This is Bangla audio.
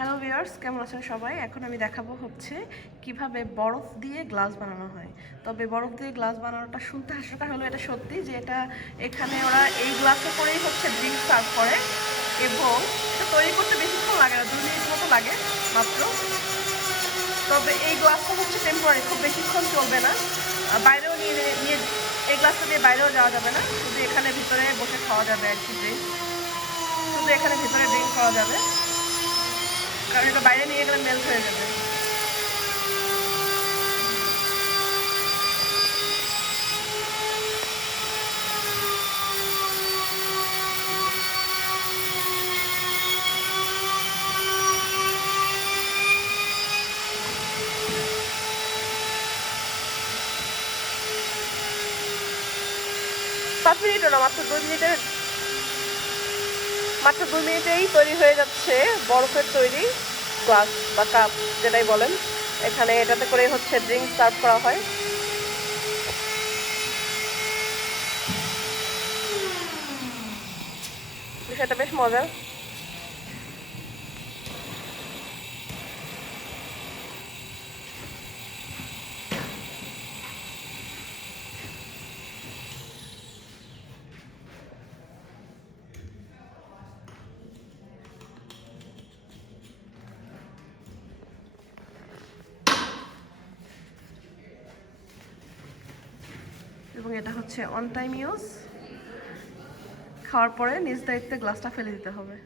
হ্যালো ভিউয়ার্স, কেমন আছেন সবাই? এখন আমি দেখাবো হচ্ছে কিভাবে বরফ দিয়ে গ্লাস বানানো হয়। তবে বরফ দিয়ে গ্লাস বানানোটা শুনতে হাস্যকর হলো, এটা সত্যি যে এটা এখানে ওরা এই গ্লাসে করেই হচ্ছে ড্রিঙ্ক সার্ভ করে এবং এটা তৈরি করতে বেশিক্ষণ লাগে না, 2 মিনিট মতো লাগে মাত্র। তবে এই গ্লাসটা হচ্ছে টেম্পোরারি, খুব বেশিক্ষণ চলবে না। বাইরেও নিয়ে এই গ্লাসটা দিয়ে বাইরেও যাওয়া যাবে না, শুধু এখানে ভিতরে বসে খাওয়া যাবে আর কি। ড্রিঙ্ক শুধু এখানে ভিতরে ড্রিঙ্ক করা যাবে, কারণ এটা বাইরে নিয়ে গেলে মেল্ট হয়ে যাবে। পাঁচ মিনিটও না, মাত্র 2 মিনিটেই তৈরি হয়ে যাচ্ছে বরফের তৈরি গ্লাস বা কাপ, যেটাই বলেন। এখানে এটাতে করে হচ্ছে ড্রিঙ্ক সার্ভ করা হয়। বিষয়টা বেশ মজার। এবং এটা হচ্ছে অন টাইম ইউজ। খাওয়ার পরে নিজ দায়িত্বে গ্লাসটা ফেলে দিতে হবে।